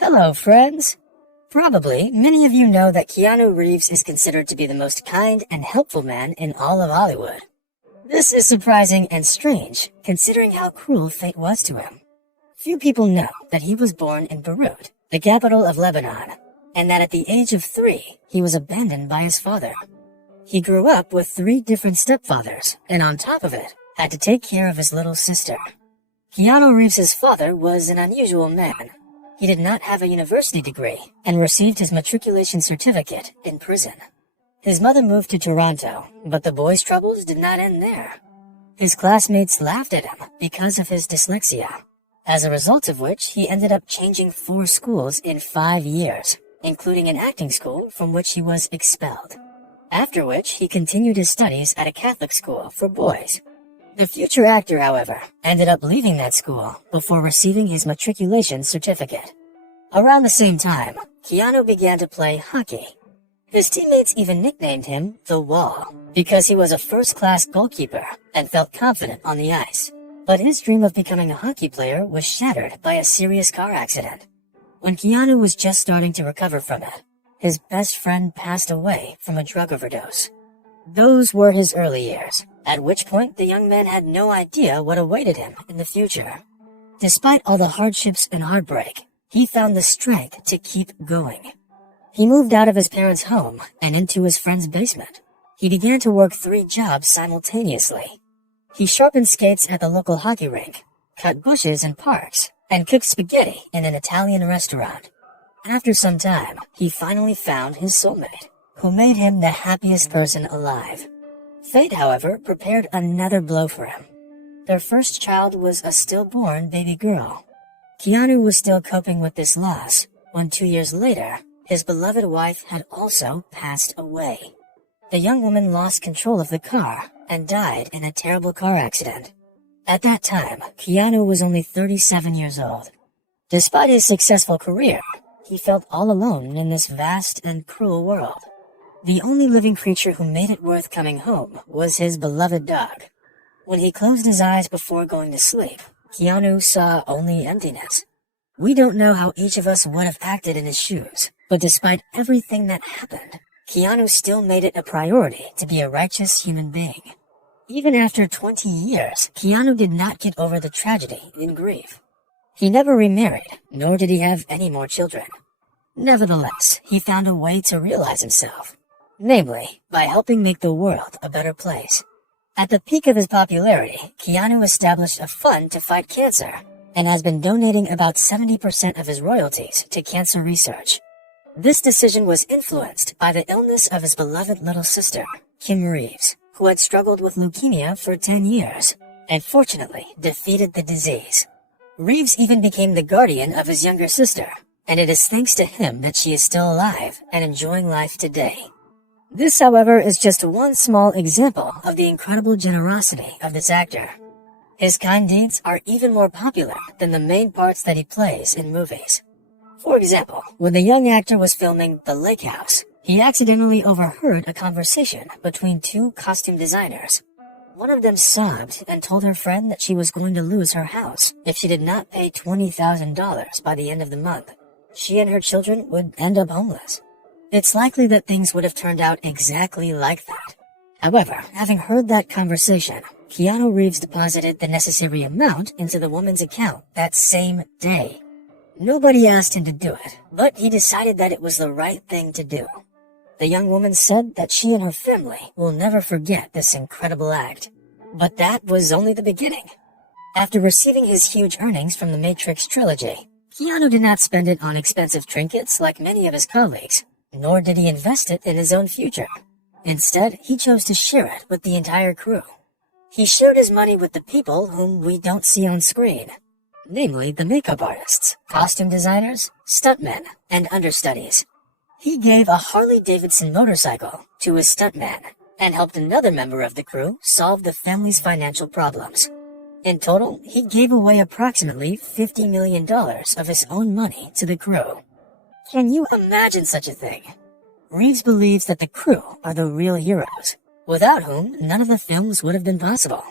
Hello, friends! Probably, many of you know that Keanu Reeves is considered to be the most kind and helpful man in all of Hollywood. This is surprising and strange, considering how cruel fate was to him. Few people know that he was born in Beirut, the capital of Lebanon, and that at the age of 3, he was abandoned by his father. He grew up with 3 different stepfathers, and on top of it, had to take care of his little sister. Keanu Reeves' father was an unusual man. He did not have a university degree and received his matriculation certificate in prison. His mother moved to Toronto, but the boy's troubles did not end there. His classmates laughed at him because of his dyslexia, as a result of which he ended up changing 4 schools in 5 years, including an acting school from which he was expelled. After which, he continued his studies at a Catholic school for boys. The future actor, however, ended up leaving that school before receiving his matriculation certificate. Around the same time, Keanu began to play hockey. His teammates even nicknamed him The Wall because he was a first-class goalkeeper and felt confident on the ice. But his dream of becoming a hockey player was shattered by a serious car accident. When Keanu was just starting to recover from it, his best friend passed away from a drug overdose. Those were his early years, at which point the young man had no idea what awaited him in the future. Despite all the hardships and heartbreak, he found the strength to keep going. He moved out of his parents' home and into his friend's basement. He began to work 3 jobs simultaneously. He sharpened skates at the local hockey rink, cut bushes in parks, and cooked spaghetti in an Italian restaurant. After some time, he finally found his soulmate, who made him the happiest person alive. Fate, however, prepared another blow for him. Their first child was a stillborn baby girl. Keanu was still coping with this loss when 2 years later, his beloved wife had also passed away. The young woman lost control of the car and died in a terrible car accident. At that time, Keanu was only 37 years old. Despite his successful career, he felt all alone in this vast and cruel world. The only living creature who made it worth coming home was his beloved dog. When he closed his eyes before going to sleep, Keanu saw only emptiness. We don't know how each of us would have acted in his shoes, but despite everything that happened, Keanu still made it a priority to be a righteous human being. Even after 20 years, Keanu did not get over the tragedy in grief. He never remarried, nor did he have any more children. Nevertheless, he found a way to realize himself. Namely, by helping make the world a better place. At the peak of his popularity, Keanu established a fund to fight cancer, and has been donating about 70% of his royalties to cancer research. This decision was influenced by the illness of his beloved little sister, Kim Reeves, who had struggled with leukemia for 10 years, and fortunately defeated the disease. Reeves even became the guardian of his younger sister, and it is thanks to him that she is still alive and enjoying life today. This, however, is just one small example of the incredible generosity of this actor. His kind deeds are even more popular than the main parts that he plays in movies. For example, when the young actor was filming The Lake House, he accidentally overheard a conversation between 2 costume designers. One of them sobbed and told her friend that she was going to lose her house if she did not pay $20,000 by the end of the month. She and her children would end up homeless. It's likely that things would have turned out exactly like that. However, having heard that conversation, Keanu Reeves deposited the necessary amount into the woman's account that same day. Nobody asked him to do it, but he decided that it was the right thing to do. The young woman said that she and her family will never forget this incredible act. But that was only the beginning. After receiving his huge earnings from the Matrix trilogy, Keanu did not spend it on expensive trinkets like many of his colleagues, nor did he invest it in his own future. Instead, he chose to share it with the entire crew. He shared his money with the people whom we don't see on screen, namely the makeup artists, costume designers, stuntmen, and understudies. He gave a Harley-Davidson motorcycle to his stuntman and helped another member of the crew solve the family's financial problems. In total, he gave away approximately $50 million of his own money to the crew. Can you imagine such a thing? Reeves believes that the crew are the real heroes, without whom none of the films would have been possible.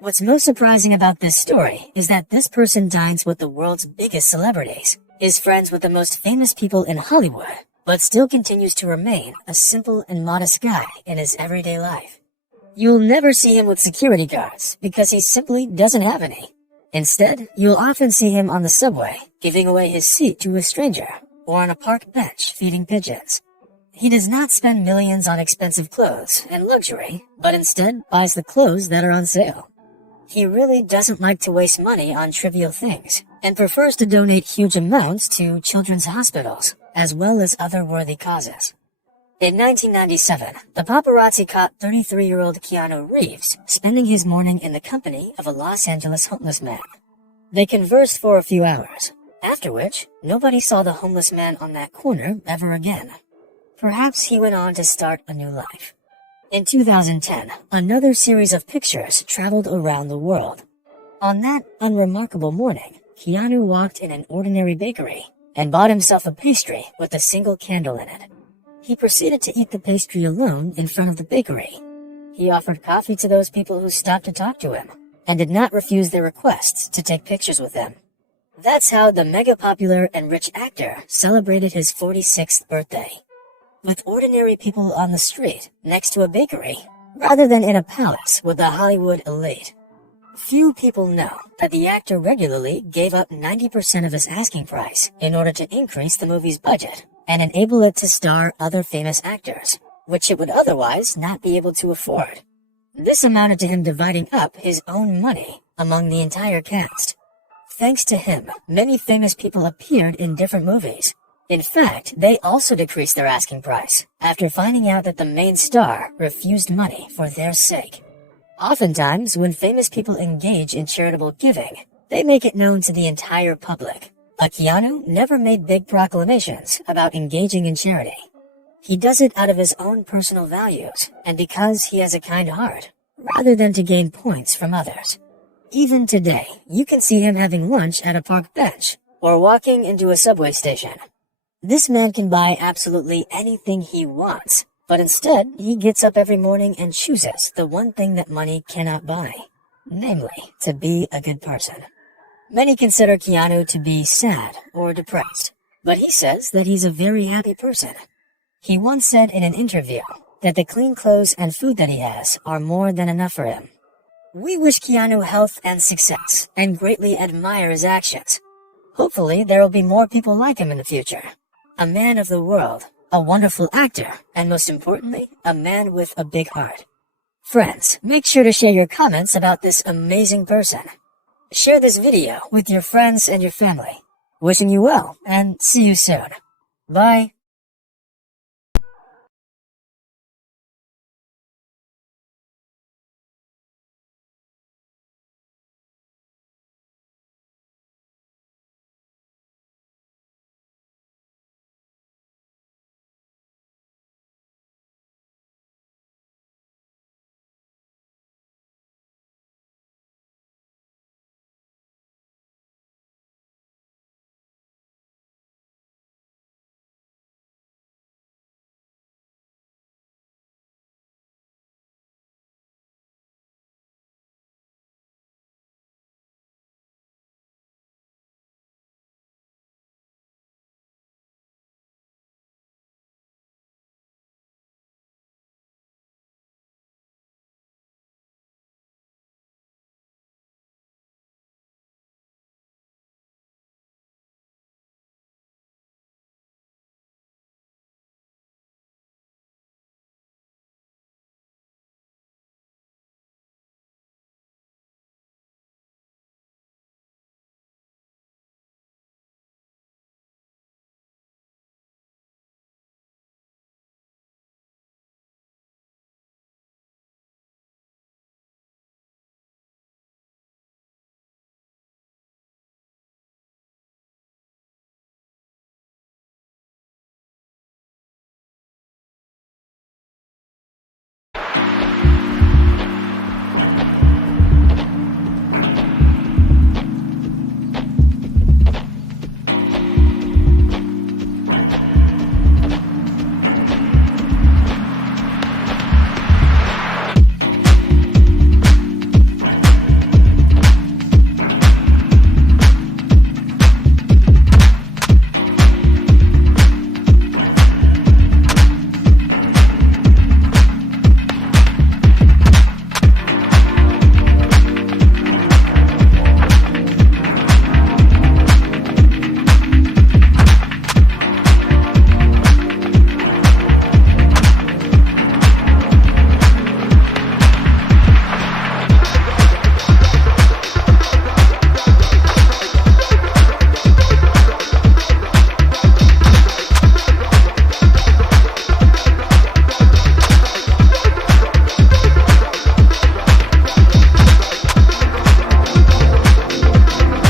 What's most surprising about this story is that this person dines with the world's biggest celebrities, is friends with the most famous people in Hollywood, but still continues to remain a simple and modest guy in his everyday life. You'll never see him with security guards because he simply doesn't have any. Instead, you'll often see him on the subway, giving away his seat to a stranger, or on a park bench feeding pigeons. He does not spend millions on expensive clothes and luxury, but instead buys the clothes that are on sale. He really doesn't like to waste money on trivial things, and prefers to donate huge amounts to children's hospitals, as well as other worthy causes. In 1997, the paparazzi caught 33-year-old Keanu Reeves spending his morning in the company of a Los Angeles homeless man. They conversed for a few hours, after which nobody saw the homeless man on that corner ever again. Perhaps he went on to start a new life. In 2010, another series of pictures traveled around the world. On that unremarkable morning, Keanu walked in an ordinary bakery and bought himself a pastry with a single candle in it. He proceeded to eat the pastry alone in front of the bakery. He offered coffee to those people who stopped to talk to him, and did not refuse their requests to take pictures with them. That's how the mega-popular and rich actor celebrated his 46th birthday. With ordinary people on the street, next to a bakery, rather than in a palace with the Hollywood elite. Few people know that the actor regularly gave up 90% of his asking price in order to increase the movie's budget and enable it to star other famous actors, which it would otherwise not be able to afford. This amounted to him dividing up his own money among the entire cast. Thanks to him, many famous people appeared in different movies. In fact, they also decreased their asking price after finding out that the main star refused money for their sake. Oftentimes, when famous people engage in charitable giving, they make it known to the entire public. But Keanu never made big proclamations about engaging in charity. He does it out of his own personal values and because he has a kind heart, rather than to gain points from others. Even today, you can see him having lunch at a park bench or walking into a subway station. This man can buy absolutely anything he wants, but instead he gets up every morning and chooses the one thing that money cannot buy, namely, to be a good person. Many consider Keanu to be sad or depressed, but he says that he's a very happy person. He once said in an interview that the clean clothes and food that he has are more than enough for him. We wish Keanu health and success and greatly admire his actions. Hopefully there will be more people like him in the future. A man of the world, a wonderful actor, and most importantly, a man with a big heart. Friends, make sure to share your comments about this amazing person. Share this video with your friends and your family. Wishing you well, and see you soon. Bye.